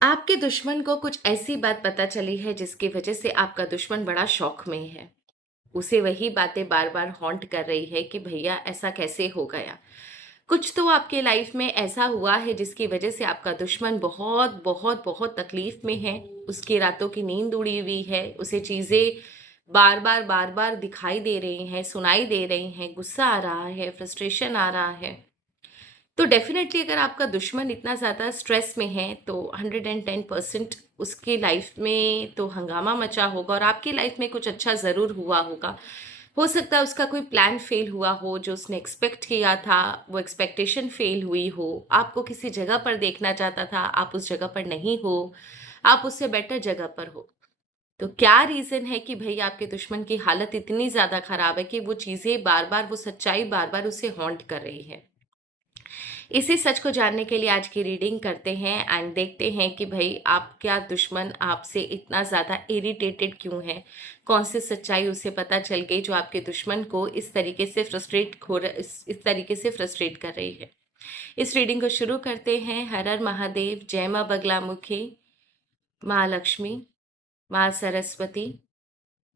आपके दुश्मन को कुछ ऐसी बात पता चली है जिसकी वजह से आपका दुश्मन बड़ा शॉक में है। उसे वही बातें बार-बार हॉन्ट कर रही है कि भैया ऐसा कैसे हो गया? कुछ तो आपके लाइफ में ऐसा हुआ है जिसकी वजह से आपका दुश्मन बहुत, बहुत, बहुत तकलीफ में है। उसकी रातों की नींद उड़ी हुई है। उसे चीज़ें बार-बार, बार-बार दिखाई दे रही हैं, सुनाई दे रही हैं, गुस्सा आ रहा है, फ्रस्ट्रेशन आ रहा है। तो डेफ़िनेटली अगर आपका दुश्मन इतना ज़्यादा स्ट्रेस में है तो 110% उसकी लाइफ़ में तो हंगामा मचा होगा और आपकी लाइफ़ में कुछ अच्छा ज़रूर हुआ होगा। हो सकता है उसका कोई प्लान फ़ेल हुआ हो, जो उसने एक्सपेक्ट किया था, वो एक्सपेक्टेशन फ़ेल हुई हो। आपको किसी जगह पर देखना चाहता था, आप उस जगह पर नहीं हो, आप उससे बेटर जगह पर हो। तो क्या रीज़न है कि भई आपके दुश्मन की हालत इतनी ज़्यादा ख़राब है कि वो चीज़ें बार-बार, वो सच्चाई बार-बार उसे हॉन्ट कर रही है? इसी सच को जानने के लिए आज की रीडिंग करते हैं एंड देखते हैं कि भाई आपका दुश्मन आपसे इतना ज़्यादा इरिटेटेड क्यों है। कौन सी सच्चाई उसे पता चल गई जो आपके दुश्मन को इस तरीके से इस तरीके से फ्रस्ट्रेट कर रही है। इस रीडिंग को शुरू करते हैं। हर हर महादेव, जय माँ बगलामुखी, माँ लक्ष्मी, माँ सरस्वती,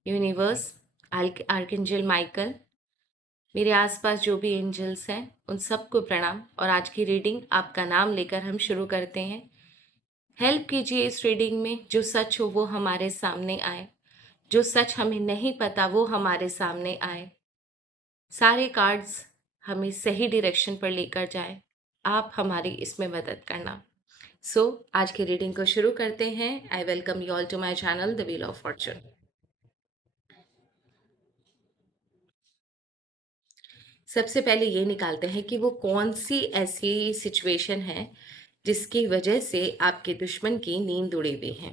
यूनिवर्स, आर्कएंजल माइकल, मेरे आसपास जो भी एंजल्स हैं उन सबको प्रणाम। और आज की रीडिंग आपका नाम लेकर हम शुरू करते हैं। हेल्प कीजिए इस रीडिंग में, जो सच हो वो हमारे सामने आए, जो सच हमें नहीं पता वो हमारे सामने आए। सारे कार्ड्स हमें सही डायरेक्शन पर लेकर जाए। आप हमारी इसमें मदद करना। आज की रीडिंग को शुरू करते हैं। I welcome you all to my channel the wheel of fortune. सबसे पहले ये निकालते हैं कि वो कौन सी ऐसी सिचुएशन है जिसकी वजह से आपके दुश्मन की नींद उड़ी हुई है।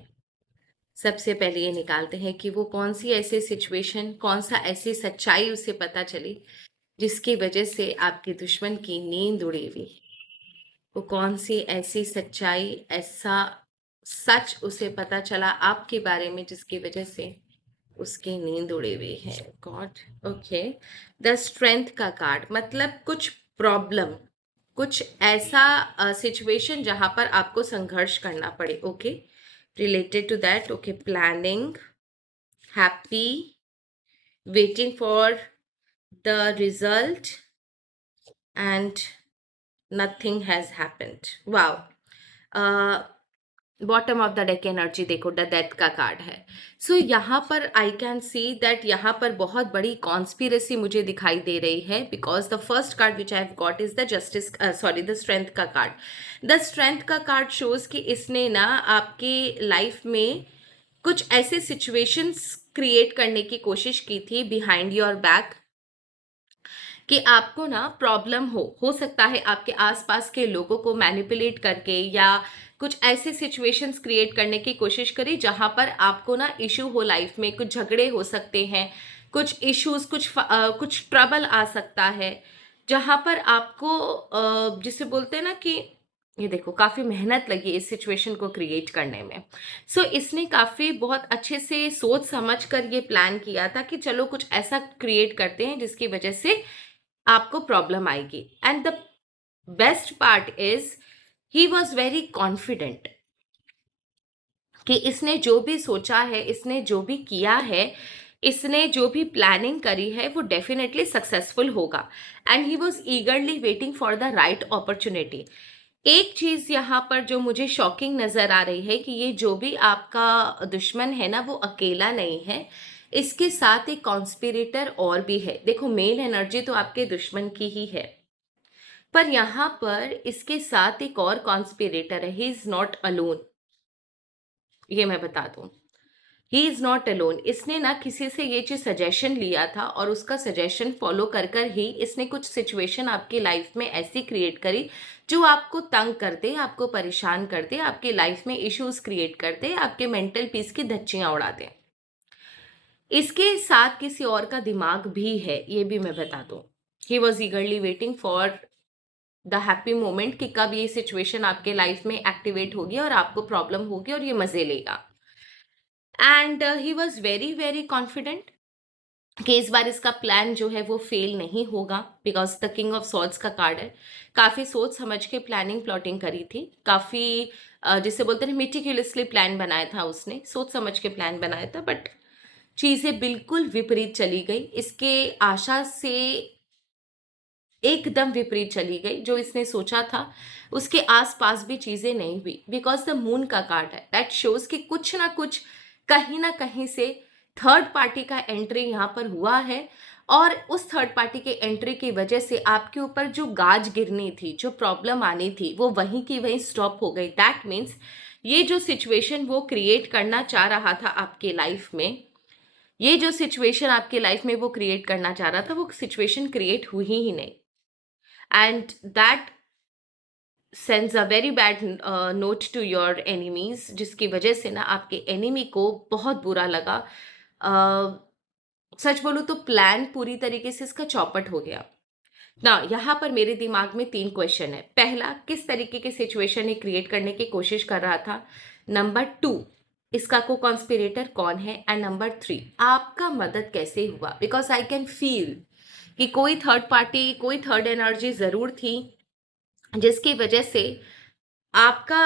सबसे पहले ये निकालते हैं कि वो कौन सी ऐसी सिचुएशन, कौन सा ऐसी सच्चाई उसे पता चली जिसकी वजह से आपके दुश्मन की नींद उड़ी हुई है। वो कौन सी ऐसी सच्चाई, ऐसा सच उसे पता चला आपके बारे में जिसकी वजह से उसकी नींद उड़ी हुई है। गॉड। ओके। द स्ट्रेंथ का कार्ड मतलब कुछ प्रॉब्लम, कुछ ऐसा सिचुएशन जहां पर आपको संघर्ष करना पड़े। Okay, related to that. Okay, planning, happy, waiting for the result and nothing has happened. Wow. Bottom of the deck energy देखो, द डेथ का कार्ड है। यहाँ पर आई कैन सी दैट यहाँ पर बहुत बड़ी कॉन्स्पिरेसी मुझे दिखाई दे रही है, because the first card which I have got is the justice, sorry, the strength का कार्ड। द स्ट्रेंथ का कार्ड शोज कि इसने ना आपकी लाइफ में कुछ ऐसे सिचुएशंस क्रिएट करने की कोशिश की थी बिहाइंड योर बैक कि आपको ना प्रॉब्लम हो सकता है आपके आसपास के लोगों को मैनिपुलेट करके या कुछ ऐसे सिचुएशंस क्रिएट करने की कोशिश करी जहां पर आपको ना इशू हो, लाइफ में कुछ झगड़े हो सकते हैं, कुछ इश्यूज, कुछ ट्रबल आ सकता है, जहां पर आपको जिसे बोलते हैं ना कि ये देखो काफी मेहनत लगी इस सिचुएशन को क्रिएट करने में। इसने काफी बहुत अच्छे से सोच समझ कर ये प्लान किया था कि चलो कुछ ऐसा क्रिएट करते हैं जिसकी वजह से आपको प्रॉब्लम आएगी। And the best part is he was very confident कि इसने जो भी सोचा है, इसने जो भी किया है, इसने जो भी प्लानिंग करी है वो डेफिनेटली सक्सेसफुल होगा। And he was ईगरली waiting for the right opportunity. एक चीज यहाँ पर जो मुझे शॉकिंग नजर आ रही है कि ये जो भी आपका दुश्मन है ना वो अकेला नहीं है, इसके साथ एक कॉन्स्पिरेटर और भी है। देखो, मेन एनर्जी तो आपके दुश्मन की ही है, पर यहाँ पर इसके साथ एक और कॉन्स्पिरेटर है। ही इज नॉट अलोन, ये मैं बता दूं। He is not alone. इसने ना किसी से ये चीज सजेशन लिया था और उसका सजेशन फॉलो कर कर ही इसने कुछ सिचुएशन आपकी लाइफ में ऐसी क्रिएट करी जो आपको तंग कर दे, आपको परेशान कर दे, आपकी लाइफ में इश्यूज क्रिएट कर दे, आपके मेंटल पीस की धज्जियां उड़ा दे। इसके साथ किसी और का दिमाग भी है, ये भी मैं बता दूं। He was ईगरली waiting for the happy moment कि कब ये सिचुएशन आपके लाइफ में एक्टिवेट होगी और आपको प्रॉब्लम होगी और ये मजे लेगा। And he was very very confident कि इस बार इसका प्लान जो है वो फेल नहीं होगा, because the king of swords का कार्ड है। काफ़ी सोच समझ के प्लानिंग प्लॉटिंग करी थी, काफ़ी जिसे बोलते हैं मेटिकुलसली प्लान बनाया था, उसने सोच समझ के प्लान बनाया था, बट चीज़ें बिल्कुल विपरीत चली गई, इसके आशा से एकदम विपरीत चली गई। जो इसने सोचा था उसके आसपास भी चीजें नहीं हुई, बिकॉज द मून का कार्ड है, दैट शोज कि कुछ ना कहीं से थर्ड पार्टी का एंट्री यहाँ पर हुआ है, और उस थर्ड पार्टी के एंट्री की वजह से आपके ऊपर जो गाज गिरनी थी, जो प्रॉब्लम आनी थी, वो वहीं की वहीं स्टॉप हो गई। दैट मीन्स ये जो सिचुएशन वो क्रिएट करना चाह रहा था आपके लाइफ में, ये जो सिचुएशन आपके लाइफ में वो क्रिएट करना चाह रहा था, वो सिचुएशन क्रिएट हुई ही नहीं। And that sends a very bad note to your enemies, जिसकी वजह से ना आपके एनिमी को बहुत बुरा लगा। uh, सच बोलूं तो प्लान पूरी तरीके से इसका चौपट हो गया ना। यहाँ पर मेरे दिमाग में 3 क्वेश्चन है। पहला, किस तरीके की सिचुएशन ये क्रिएट करने की कोशिश कर रहा था। नंबर 2, इसका को कॉन्स्पिरेटर कौन है। एंड नंबर 3, आपका मदद कैसे हुआ, बिकॉज आई कैन फील कि कोई थर्ड पार्टी, कोई थर्ड एनर्जी जरूर थी, जिसकी वजह से आपका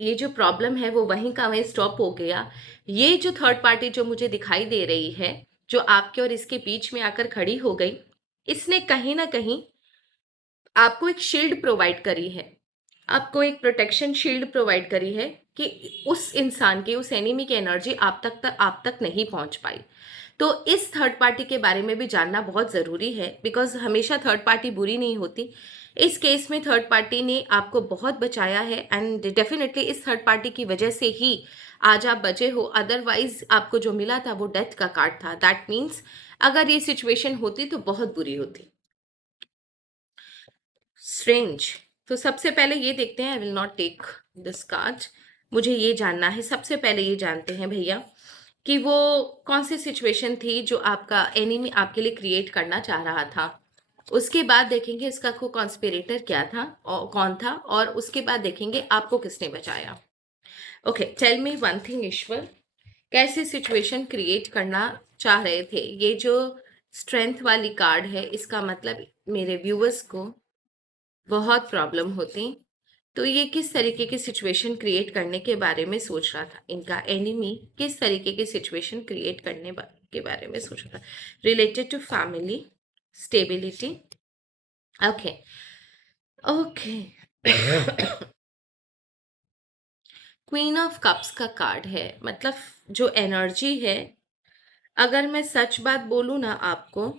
ये जो प्रॉब्लम है वो वहीं का वहीं स्टॉप हो गया। ये जो थर्ड पार्टी जो मुझे दिखाई दे रही है, जो आपके और इसके बीच में आकर खड़ी हो गई, इसने कहीं ना कहीं आपको एक शील्ड प्रोवाइड करी है, आपको एक प्रोटेक्शन शील्ड प्रोवाइड करी है, कि उस इंसान की, उस एनिमी की एनर्जी आप तक नहीं पहुंच पाई। तो इस थर्ड पार्टी के बारे में भी जानना बहुत ज़रूरी है, बिकॉज हमेशा थर्ड पार्टी बुरी नहीं होती। इस केस में थर्ड पार्टी ने आपको बहुत बचाया है, एंड डेफिनेटली इस थर्ड पार्टी की वजह से ही आज आप बचे हो। अदरवाइज आपको जो मिला था वो डेथ का कार्ड था। दैट मीन्स अगर ये सिचुएशन होती तो बहुत बुरी होती। स्ट्रेंज। तो सबसे पहले ये देखते हैं, I will not take this card. मुझे ये जानना है, सबसे पहले ये जानते हैं भैया कि वो कौन सी सिचुएशन थी जो आपका एनिमी आपके लिए क्रिएट करना चाह रहा था। उसके बाद देखेंगे इसका को कॉन्स्पिरेटर क्या था और कौन था, और उसके बाद देखेंगे आपको किसने बचाया। Okay, tell me one thing Ishwar, कैसे सिचुएशन क्रिएट करना चाह रहे थे। ये जो स्ट्रेंथ वाली कार्ड है, इसका मतलब मेरे व्यूअर्स को बहुत प्रॉब्लम होती। तो ये किस तरीके की सिचुएशन क्रिएट करने के बारे में सोच रहा था, इनका एनिमी किस तरीके की सिचुएशन क्रिएट करने के बारे में सोच रहा था। Related to family stability. Okay okay. Queen of cups का कार्ड है, मतलब जो एनर्जी है, अगर मैं सच बात बोलूं ना आपको,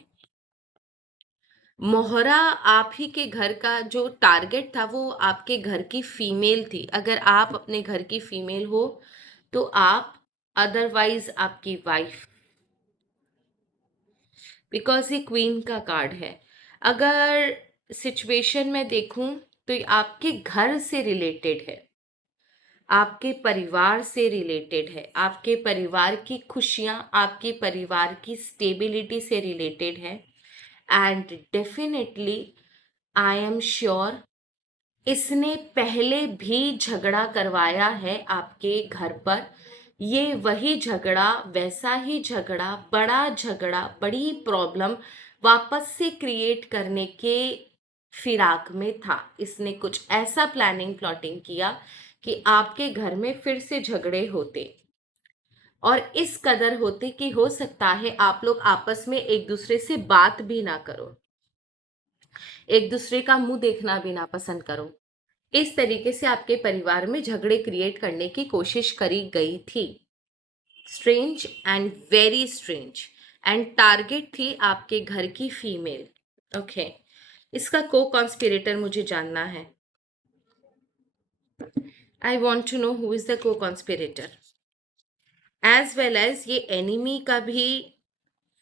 मोहरा आप ही के घर का जो टारगेट था वो आपके घर की फीमेल थी। अगर आप अपने घर की फीमेल हो तो आप, अदरवाइज आपकी वाइफ, बिकॉज ये क्वीन का कार्ड है। अगर सिचुएशन में देखूं तो ये आपके घर से रिलेटेड है, आपके परिवार से रिलेटेड है, आपके परिवार की खुशियां, आपके परिवार की स्टेबिलिटी से रिलेटेड है। And definitely I am sure इसने पहले भी झगड़ा करवाया है आपके घर पर। ये वही झगड़ा, वैसा ही झगड़ा, बड़ा झगड़ा, बड़ी प्रॉब्लम वापस से क्रिएट करने के फिराक में था। इसने कुछ ऐसा प्लानिंग प्लॉटिंग किया कि आपके घर में फिर से झगड़े होते, और इस कदर होते कि हो सकता है आप लोग आपस में एक दूसरे से बात भी ना करो, एक दूसरे का मुंह देखना भी ना पसंद करो। इस तरीके से आपके परिवार में झगड़े क्रिएट करने की कोशिश करी गई थी। Strange and very strange. And target थी आपके घर की फीमेल। ओके, इसका को कॉन्स्पिरेटर मुझे जानना है। I want to know who is the co conspirator, as well as ये एनिमी का भी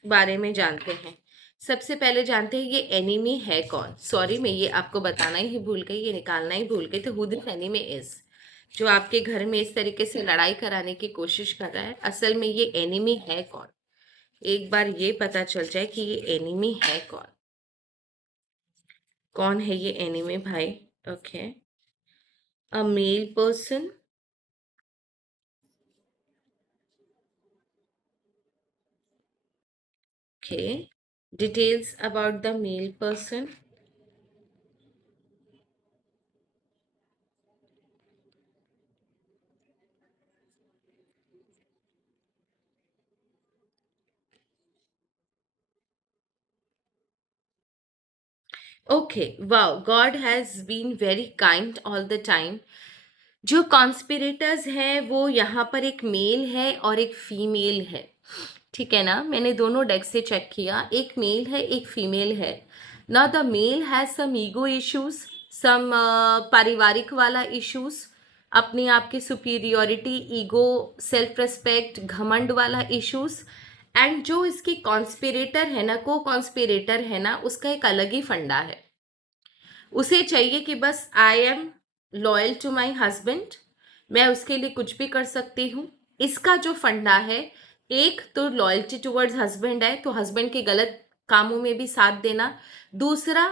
बारे में जानते हैं। सबसे पहले जानते हैं ये एनिमी है कौन। सॉरी, मैं ये आपको बताना ही भूल गई, ये निकालना ही भूल गई। तो हु दिस एनिमी इज, जो आपके घर में इस तरीके से लड़ाई कराने की कोशिश कर रहा है, असल में ये एनिमी है कौन। एक बार ये पता चल जाए कि ये एनिमी है कौन, कौन है ये एनिमी भाई। Okay, a male person, Okay. Details about the male person. Okay. Wow. God has been very kind all the time. जो कॉन्स्पिरेटर्स हैं वो यहाँ पर एक मेल है और एक फीमेल है, ठीक है ना? मैंने दोनों डेक से चेक किया, एक मेल है एक फीमेल है ना। The male has some ego issues, some पारिवारिक वाला इश्यूज, अपने आप की सुपीरियोरिटी, ईगो, सेल्फ रेस्पेक्ट, घमंड वाला इश्यूज। एंड जो इसकी कॉन्स्पिरेटर है ना, को कॉन्स्पिरेटर है ना, उसका एक अलग ही फंडा है। उसे चाहिए कि बस I am loyal to my husband, मैं उसके लिए कुछ भी कर सकती हूँ। इसका जो फंडा है, एक तो लॉयल्टी टुवर्ड्स हस्बैंड है, तो हस्बैंड के गलत कामों में भी साथ देना। दूसरा,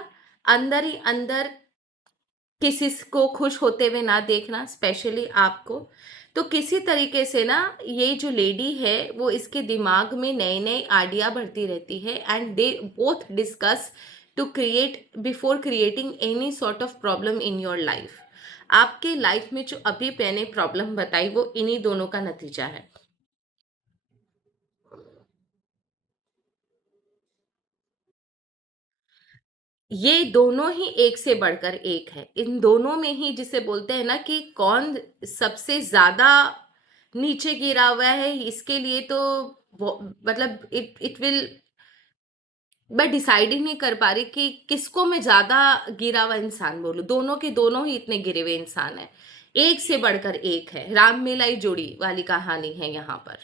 अंदर ही अंदर किसी को खुश होते हुए ना देखना, स्पेशली आपको। तो किसी तरीके से ना, ये जो लेडी है वो इसके दिमाग में नए नए आइडिया भरती रहती है, and they both discuss to create before creating any sort of problem in your life. आपके लाइफ में जो अभी मैंने प्रॉब्लम बताई वो इन्हीं दोनों का नतीजा है। ये दोनों ही एक से बढ़कर एक है। इन दोनों में ही, जिसे बोलते हैं ना कि कौन सबसे ज्यादा नीचे गिरा हुआ है, इसके लिए तो मतलब इट इट विल, मैं डिसाइड ही नहीं कर पा रही कि किसको मैं ज्यादा गिरा हुआ इंसान बोलूं। दोनों के दोनों ही इतने गिरे हुए इंसान हैं, एक से बढ़कर एक है। राम मिलाई जोड़ी वाली कहानी है यहाँ पर।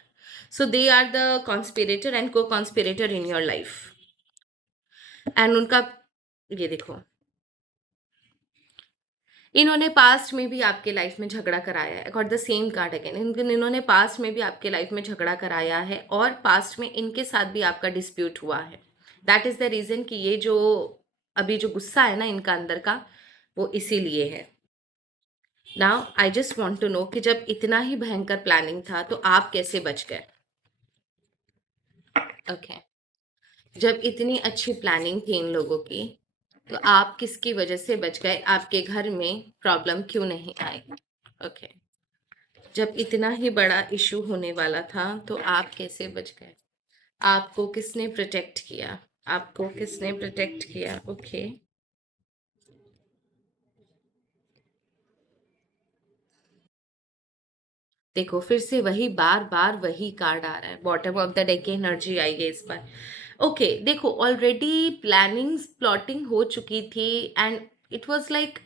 So they are the conspirator and co-conspirator in your life. And उनका, ये देखो, इन्होंने पास्ट में भी आपके लाइफ में झगड़ा कराया है। Got the same card again. इन्होंने पास्ट में भी आपके लाइफ में झगड़ा कराया है, और पास्ट में इनके साथ भी आपका डिस्प्यूट हुआ है। दैट इज द रीजन कि ये जो अभी जो गुस्सा है ना इनका अंदर का, वो इसीलिए है। Now I just want to know कि जब इतना ही भयंकर प्लानिंग था तो आप कैसे बच गए? ओके। जब इतनी अच्छी प्लानिंग थी इन लोगों की, तो आप किसकी वजह से बच गए? आपके घर में प्रॉब्लम क्यों नहीं आई? ओके। जब इतना ही बड़ा इशू होने वाला था तो आप कैसे बच गए? आपको किसने प्रोटेक्ट किया? आपको किसने प्रोटेक्ट किया? ओके। देखो, फिर से वही बार बार वही कार्ड आ रहा है। बॉटम ऑफ द डेक की एनर्जी आई है इस बार। ओके, देखो, ऑलरेडी प्लानिंग्स प्लॉटिंग हो चुकी थी, and it was like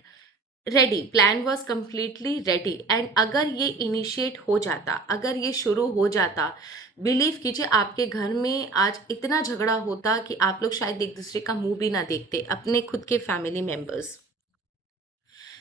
ready, plan was completely ready. And अगर ये इनिशिएट हो जाता, अगर ये शुरू हो जाता, बिलीव कीजिए आपके घर में आज इतना झगड़ा होता कि आप लोग शायद एक दूसरे का मुंह भी ना देखते, अपने खुद के फैमिली मेंबर्स।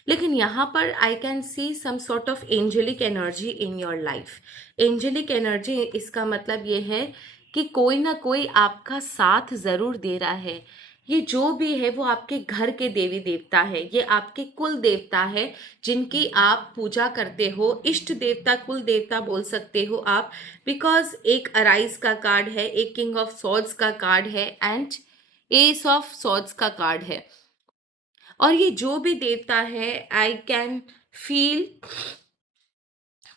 लेकिन यहाँ पर I can see some sort of angelic energy in your life. Angelic energy, इसका मतलब ये है कि कोई ना कोई आपका साथ ज़रूर दे रहा है। ये जो भी है वो आपके घर के देवी देवता है, ये आपके कुल देवता है, जिनकी आप पूजा करते हो। इष्ट देवता, कुल देवता बोल सकते हो आप, बिकॉज एक अराइज का कार्ड है, एक किंग ऑफ सॉर्ड्स का कार्ड है, एंड एस ऑफ सॉर्ड्स का कार्ड है। और ये जो भी देवता है, आई कैन फील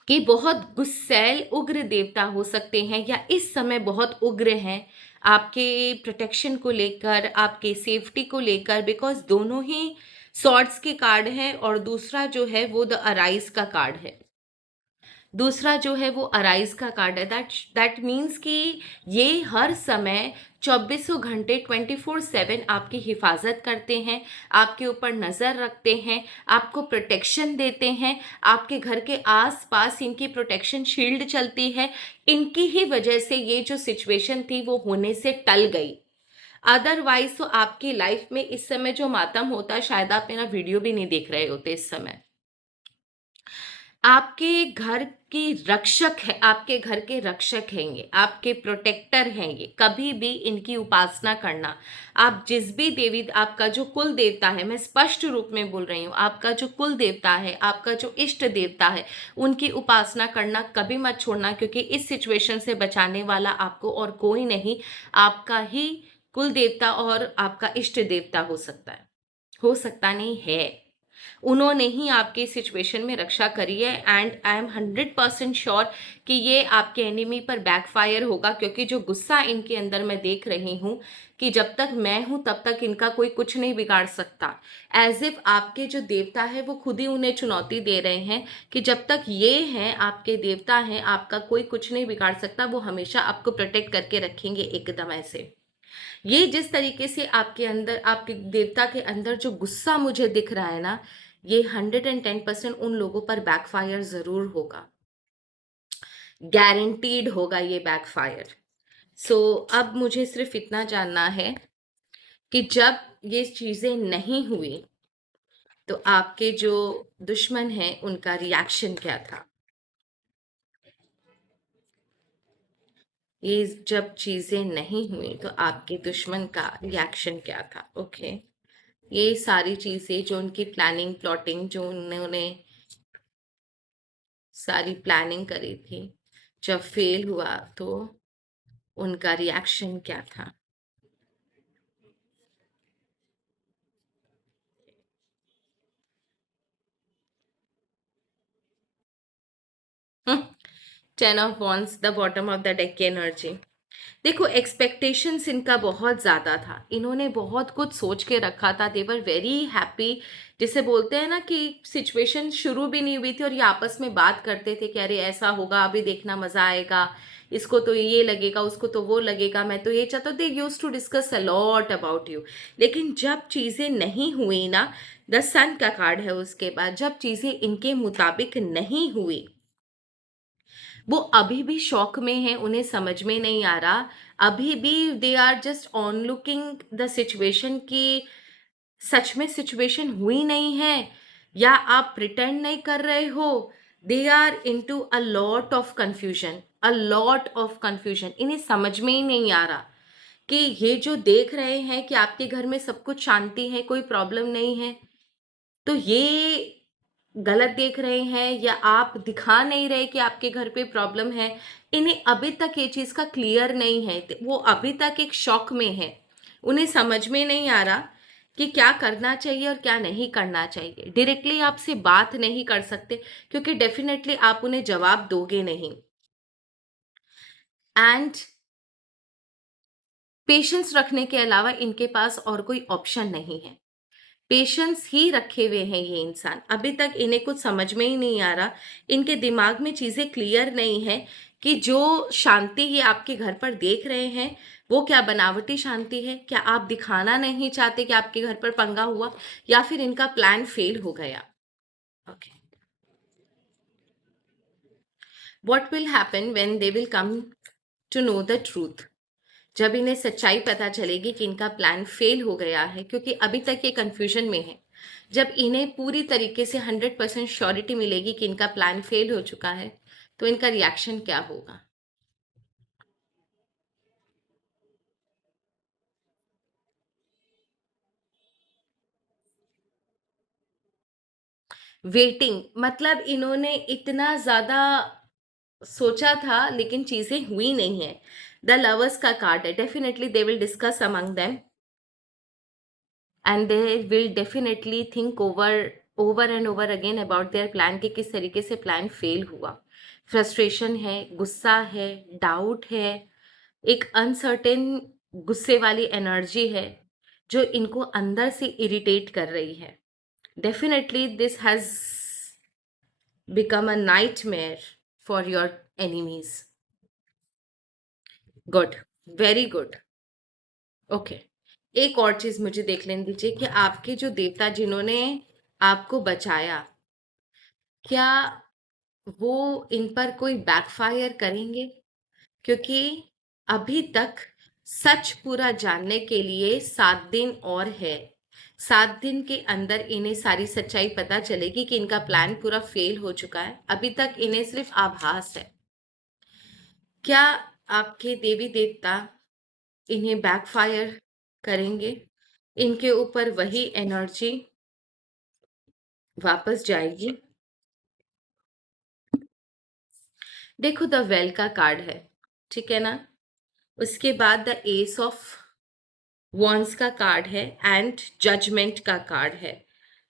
कि बहुत गुस्सैल उग्र देवता हो सकते हैं, या इस समय बहुत उग्र हैं आपके प्रोटेक्शन को लेकर, आपके सेफ्टी को लेकर। बिकॉज दोनों ही सॉर्ड्स के कार्ड हैं, और दूसरा जो है वो द अराइज का कार्ड है। दूसरा जो है वो अराइज का कार्ड है। दैट मीन्स कि ये हर समय चौबीसों घंटे 24/7 आपकी हिफाजत करते हैं, आपके ऊपर नज़र रखते हैं, आपको प्रोटेक्शन देते हैं। आपके घर के आस पास इनकी प्रोटेक्शन शील्ड चलती है। इनकी ही वजह से ये जो सिचुएशन थी वो होने से टल गई। अदरवाइज तो आपकी लाइफ में इस समय जो मातम होता, शायद आप मेरा वीडियो भी नहीं देख रहे होते इस समय। आपके घर की रक्षक है, आपके घर के रक्षक हैं ये, आपके प्रोटेक्टर हैं ये। कभी भी इनकी उपासना करना। आप जिस भी देवी, आपका जो कुल देवता है, मैं स्पष्ट रूप में बोल रही हूँ, आपका जो कुल देवता है, आपका जो इष्ट देवता है, उनकी उपासना करना कभी मत छोड़ना, क्योंकि इस सिचुएशन से बचाने वाला आपको और कोई नहीं, आपका ही कुल देवता और आपका इष्ट देवता हो सकता है। हो सकता नहीं है, उन्होंने ही आपकी सिचुएशन में रक्षा करी है। एंड आई एम 100% श्योर कि ये आपके एनिमी पर बैकफायर होगा, क्योंकि जो गुस्सा इनके अंदर मैं देख रही हूँ कि जब तक मैं हूं तब तक इनका कोई कुछ नहीं बिगाड़ सकता। एज इफ आपके जो देवता है वो खुद ही उन्हें चुनौती दे रहे हैं कि जब तक ये हैं, आपके देवता हैं, आपका कोई कुछ नहीं बिगाड़ सकता, वो हमेशा आपको प्रोटेक्ट करके रखेंगे एकदम ऐसे। ये जिस तरीके से आपके अंदर, आपके देवता के अंदर जो गुस्सा मुझे दिख रहा है ना, ये 110% उन लोगों पर बैकफायर जरूर होगा, गारंटीड होगा ये बैकफायर। सो अब मुझे सिर्फ इतना जानना है कि जब ये चीजें नहीं हुई तो आपके जो दुश्मन हैं उनका रिएक्शन क्या था। ये जब चीजें नहीं हुई तो आपके दुश्मन का रिएक्शन क्या था। ओके, ये सारी चीजें जो उनकी प्लानिंग प्लॉटिंग, जो उन्होंने सारी प्लानिंग करी थी, जब फेल हुआ तो उनका रिएक्शन क्या था। Ten of wands, the bottom of the deck की एनर्जी। देखो, एक्सपेक्टेशंस इनका बहुत ज़्यादा था, इन्होंने बहुत कुछ सोच के रखा था, दे वर वेरी हैप्पी। जिसे बोलते हैं ना कि सिचुएशन शुरू भी नहीं हुई थी और ये आपस में बात करते थे कि अरे ऐसा होगा, अभी देखना मज़ा आएगा, इसको तो ये लगेगा, उसको तो वो लगेगा, मैं तो ये चाहता हूँ। They used to discuss a lot about you. लेकिन जब चीज़ें नहीं हुई ना, द सन का कार्ड है उसके बाद, जब चीज़ें इनके मुताबिक नहीं हुई, वो अभी भी शॉक में है, उन्हें समझ में नहीं आ रहा। अभी भी they are just on looking the situation की सच में सिचुएशन हुई नहीं है या आप प्रिटेंड नहीं कर रहे हो। They are into a lot of confusion, a lot of confusion. इन्हें समझ में ही नहीं आ रहा कि ये जो देख रहे हैं कि आपके घर में सब कुछ शांति है, कोई प्रॉब्लम नहीं है, तो ये गलत देख रहे हैं या आप दिखा नहीं रहे कि आपके घर पे प्रॉब्लम है। इन्हें अभी तक ये चीज़ का क्लियर नहीं है, वो अभी तक एक शॉक में है। उन्हें समझ में नहीं आ रहा कि क्या करना चाहिए और क्या नहीं करना चाहिए। डायरेक्टली आपसे बात नहीं कर सकते क्योंकि डेफिनेटली आप उन्हें जवाब दोगे नहीं। एंड पेशेंस रखने के अलावा इनके पास और कोई ऑप्शन नहीं है। पेशेंस ही रखे हुए हैं ये इंसान, अभी तक इन्हें कुछ समझ में ही नहीं आ रहा, इनके दिमाग में चीज़ें क्लियर नहीं है कि जो शांति ये आपके घर पर देख रहे हैं वो क्या बनावटी शांति है, क्या आप दिखाना नहीं चाहते कि आपके घर पर पंगा हुआ, या फिर इनका प्लान फेल हो गया। Okay, what will happen when they will come to know the truth. जब इन्हें सच्चाई पता चलेगी कि इनका प्लान फेल हो गया है, क्योंकि अभी तक ये कंफ्यूजन में है, जब इन्हें पूरी तरीके से 100% श्योरिटी मिलेगी कि इनका प्लान फेल हो चुका है, तो इनका रिएक्शन क्या होगा। वेटिंग, मतलब इन्होंने इतना ज्यादा सोचा था लेकिन चीजें हुई नहीं है। द लवर्स का कार्ड है, definitely they will discuss among them and they will definitely think over over and over again about their plan, कि किस तरीके से प्लान फेल हुआ। फ्रस्ट्रेशन है, गुस्सा है, डाउट है, एक अनसर्टेन गुस्से वाली एनर्जी है जो इनको अंदर से इरिटेट कर रही है। Definitely this has become a nightmare for your enemies. Good, very good. Okay, एक और चीज मुझे देख लेने दीजिए कि आपके जो देवता जिन्होंने आपको बचाया, क्या वो इन पर कोई बैकफायर करेंगे, क्योंकि अभी तक सच पूरा जानने के लिए 7 दिन और है। 7 दिन के अंदर इन्हें सारी सच्चाई पता चलेगी कि इनका प्लान पूरा फेल हो चुका है। अभी तक इन्हें सिर्फ आभास है। क्या आपके देवी देवता इन्हें बैकफायर करेंगे? इनके ऊपर वही एनर्जी वापस जाएगी? देखो, द वेल का कार्ड है, ठीक है ना? उसके बाद द एस ऑफ वॉन्स का कार्ड है एंड जजमेंट का कार्ड है।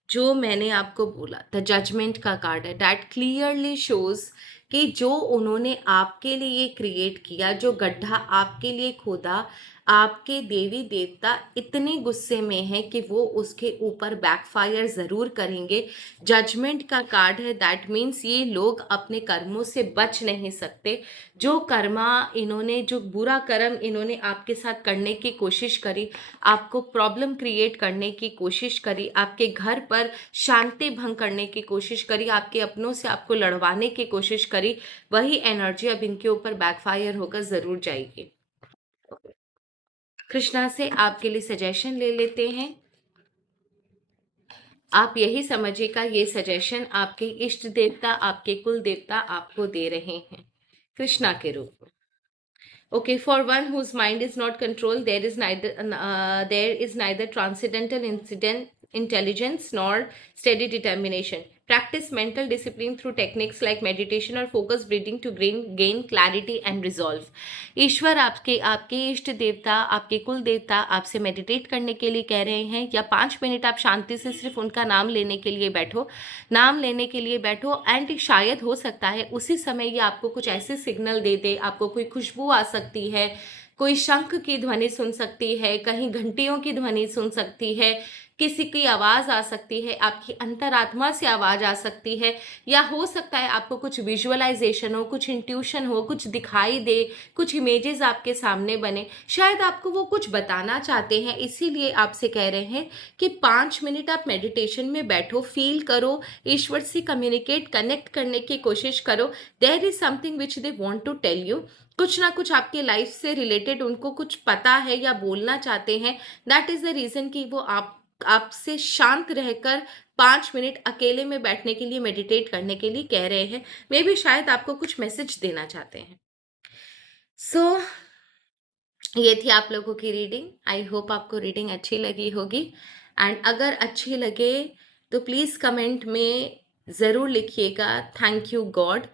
जो मैंने आपको बोला, द जजमेंट का कार्ड है, दैट क्लियरली शोज कि जो उन्होंने आपके लिए क्रिएट किया, जो गड्ढा आपके लिए खोदा, आपके देवी देवता इतने गुस्से में हैं कि वो उसके ऊपर बैकफायर ज़रूर करेंगे। जजमेंट का कार्ड है, दैट मीन्स ये लोग अपने कर्मों से बच नहीं सकते। जो कर्मा इन्होंने, जो बुरा कर्म इन्होंने आपके साथ करने की कोशिश करी, आपको प्रॉब्लम क्रिएट करने की कोशिश करी, आपके घर पर शांति भंग करने की कोशिश करी, आपके अपनों से आपको लड़वाने की कोशिश करी, वही एनर्जी अब इनके ऊपर बैकफायर होकर ज़रूर जाएगी। कृष्णा से आपके लिए सजेशन ले लेते हैं। आप यही समझिएगा, ये सजेशन आपके इष्ट देवता, आपके कुल देवता आपको दे रहे हैं कृष्णा के रूप में। Okay, for one whose mind is not controlled, there is neither transcendental intelligence nor steady determination. Practice mental discipline through techniques like meditation or focused breathing to gain clarity and resolve. ईश्वर आपके आपके इष्ट देवता, आपके कुल देवता आपसे meditate करने के लिए कह रहे हैं, या 5 मिनट आप शांति से सिर्फ उनका नाम लेने के लिए बैठो, एंड शायद हो सकता है उसी समय ये आपको कुछ ऐसे सिग्नल दे दे, आपको कोई खुशबू आ सकती है, कोई शंख की ध्वनि सुन सकती है, कहीं घंटियों की ध्वनि सुन सकती है, किसी की आवाज़ आ सकती है, आपकी अंतरात्मा से आवाज़ आ सकती है, या हो सकता है आपको कुछ विजुअलाइजेशन हो, कुछ इंट्यूशन हो, कुछ दिखाई दे, कुछ इमेजेस आपके सामने बने, शायद आपको वो कुछ बताना चाहते हैं। इसीलिए आपसे कह रहे हैं कि 5 मिनट आप मेडिटेशन में बैठो, फील करो, ईश्वर से कम्युनिकेट, कनेक्ट करने की कोशिश करो। There is something which they want to tell you. कुछ ना कुछ आपके लाइफ से रिलेटेड उनको कुछ पता है या बोलना चाहते हैं। दैट इज द रीजन कि वो आपसे शांत रहकर 5 मिनट अकेले में बैठने के लिए, मेडिटेट करने के लिए कह रहे हैं। मे बी शायद आपको कुछ मैसेज देना चाहते हैं। सो ये थी आप लोगों की रीडिंग। आई होप आपको रीडिंग अच्छी लगी होगी, एंड अगर अच्छी लगे तो प्लीज़ कमेंट में ज़रूर लिखिएगा thank you God.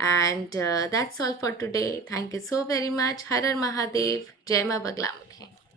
And that's all for today. Thank you so very much. Har Har Mahadev. जय माँ बगलामुखी।